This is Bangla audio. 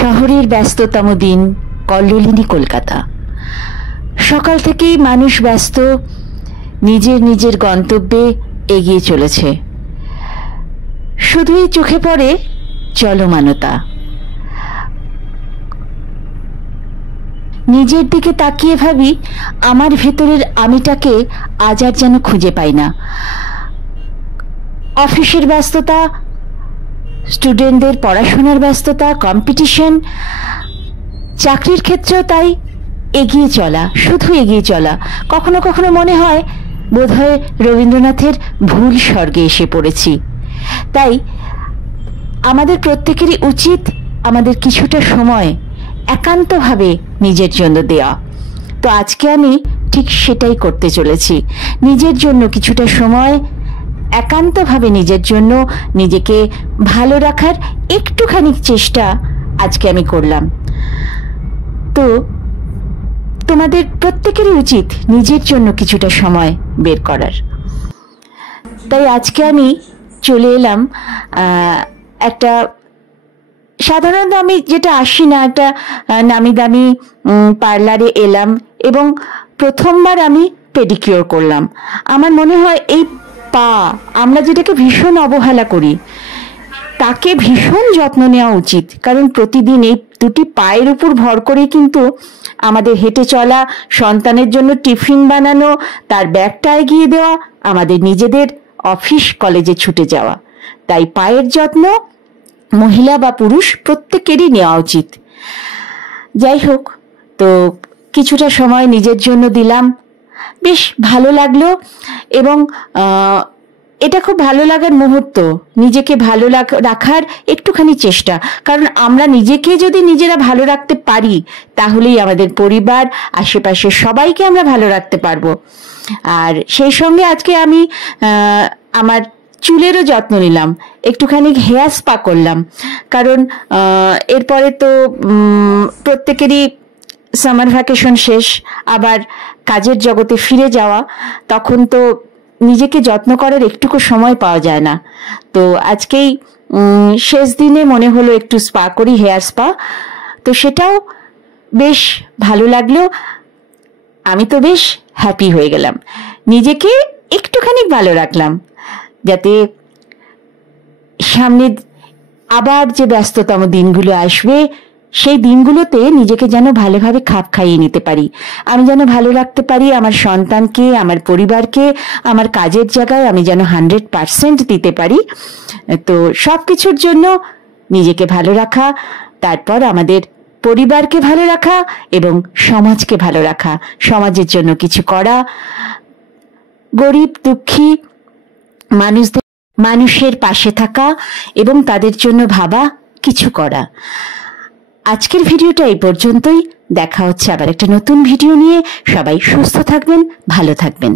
শহরের ব্যস্ততম দিন, কল্লোলিনী কলকাতা। সকাল থেকেই মানুষ ব্যস্ত, নিজের নিজের গন্তব্যে এগিয়ে চলেছে। শুধুই চোখে পড়ে চলমানতা। নিজের দিকে তাকিয়ে ভাবি, আমার ভেতরের আমিটাকে আজ আর যেন খুঁজে পাই না। অফিসের ব্যস্ততা, স্টুডেন্টদের পড়াশোনার ব্যস্ততা, কম্পিটিশন, চাকরির ক্ষেত্রেও তাই এগিয়ে চলা, শুধু এগিয়ে চলা। কখনো কখনো মনে হয় বোধহয় রবীন্দ্রনাথের ভুল স্বর্গে এসে পড়েছি। তাই আমাদের প্রত্যেকেরই উচিত আমাদের কিছুটা সময় একান্তভাবে নিজের জন্য দেওয়া। তো আজকে আমি ঠিক সেটাই করতে চলেছি। নিজের জন্য কিছুটা সময় একান্তভাবে নিজের জন্য নিজেকে ভালো রাখার একটুখানি চেষ্টা আজকে আমি করলাম। তো তোমাদের প্রত্যেকেরই উচিত নিজের জন্য কিছুটা সময় বের করার। তাই আজকে আমি চলে এলাম একটা, সাধারণত আমি যেটা আসি না, একটা নামি দামি পার্লারে এলাম এবং প্রথমবার আমি পেডিকিওর করলাম। আমার মনে হয় এই পা, আমরা যেটাকে ভীষণ অবহেলা করি, তাকে ভীষণ যত্ন নেওয়া উচিত। কারণ প্রতিদিন এই দুটি পায়ের উপর ভর করে কিন্তু আমাদের হেঁটে চলা, সন্তানের জন্য টিফিন বানানো, তার ব্যাগটা এগিয়ে দেওয়া, আমাদের নিজেদের অফিস কলেজে ছুটে যাওয়া। তাই পায়ের যত্ন মহিলা বা পুরুষ প্রত্যেকেরই নেওয়া উচিত। যাই হোক, তো কিছুটা সময় নিজের জন্য দিলাম, বেশ ভালো লাগলো। এবং এটা খুব ভালো লাগার মুহূর্ত, নিজেকে ভালো রাখার একটুখানি চেষ্টা। কারণ আমরা নিজেকে যদি নিজেরা ভালো রাখতে পারি, তাহলেই আমাদের পরিবার, আশেপাশের সবাইকে আমরা ভালো রাখতে পারবো। আর সেই সঙ্গে আজকে আমি আমার চুলেরও যত্ন নিলাম, একটুখানি হেয়ার স্পা করলাম। কারণ এরপরে তো প্রত্যেকেরই সামার ভ্যাকেশন শেষ, আবার কাজের জগতে ফিরে যাওয়া, তখন তো নিজেকে যত্ন করার একটুকু সময় পাওয়া যায় না। তো আজকেই শেষ দিনে মনে হলো একটু স্পা করি, হেয়ার স্পা। তো সেটাও বেশ ভালো লাগলো। আমি তো বেশ হ্যাপি হয়ে গেলাম, নিজেকে একটুখানি ভালো রাখলাম, যাতে সামনে আবার যে ব্যস্ততম দিনগুলো আসবে, সেই দিনগুলোতে নিজেকে যেন ভালোভাবে খাপ খাইয়ে নিতে পারি। আমি যেন ভালো রাখতে পারি আমার সন্তানকে, আমার পরিবারকে, আমার কাজের জায়গায় আমি যেন 100% দিতে পারি। তো সব কিছুর জন্য নিজেকে ভালো রাখা, তারপর আমাদের পরিবারকে ভালো রাখা এবং সমাজকে ভালো রাখা, সমাজের জন্য কিছু করা, গরিব দুঃখী মানুষের পাশে থাকা এবং তাদের জন্য ভাবা, কিছু করা। আজকের ভিডিওটা এই পর্যন্তই। দেখা হচ্ছে আবার একটা নতুন ভিডিও নিয়ে। সবাই সুস্থ থাকবেন, ভালো থাকবেন।